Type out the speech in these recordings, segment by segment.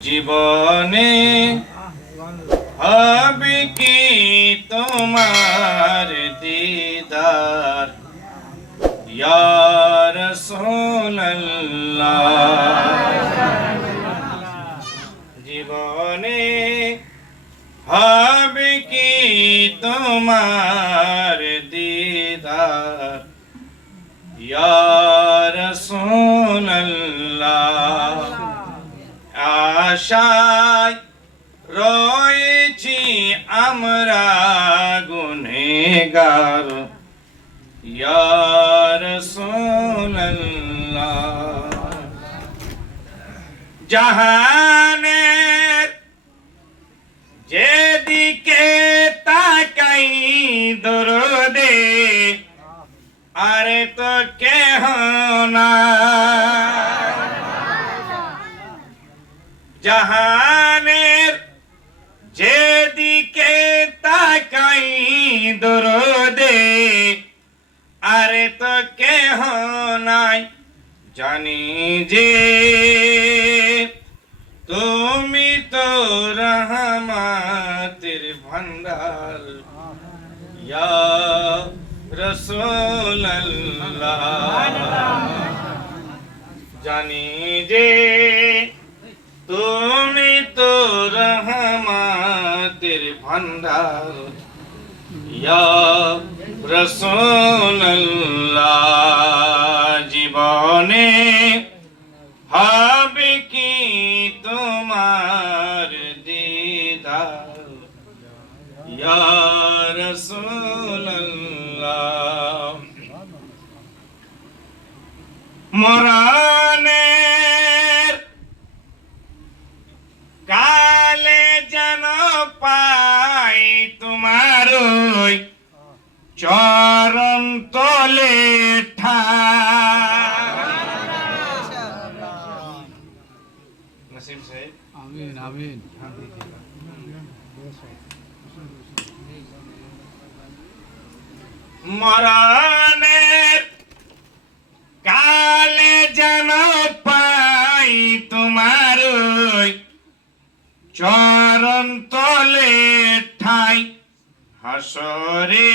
জীবনে হবে কি তোমার দিদার ইয়া রাসূলুল্লাহ। জীবনে হবে কি তোমার দিদার ইয়া রাসূলুল্লাহ। আশায় রয়েছি আমরা গুনেগার ইয়া রাসূলুল্লাহ। জাহানের যেদিকে তাকাই দরদে আরে তো কেহ না। জাহানের যেদিকে তাকাই দরদে আরে তো কেহ নাই। জানি যে তুমি তো রহমতের ভান্ডার ইয়া রাসূলুল্লাহ। জানি যে তুমি তো রহমতের ভান্ডার ইয়া রাসূলুল্লাহ। জীবনে হবে কি তোমার দিদার ইয়া রাসূলুল্লাহ। মরণের কালে যেন পাই তোমার ওই চরণ তলে নসিম সাহেব আমিন আমিন। মরণের কালে যেন পাই তোমার ওই চরণ তলে ঠাই। হাসরে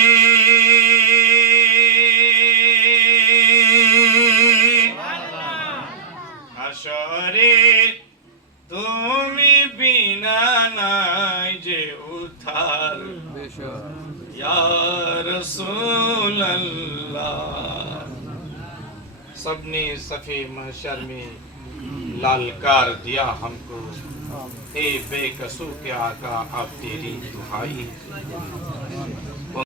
হাসরে তুমি বিনা নাই যে উদ্ধার या रसूल अल्लाह। सबने सफे महशर में लालकार दिया हमको, हे बेकसूर के आका अब तेरी दुहाई।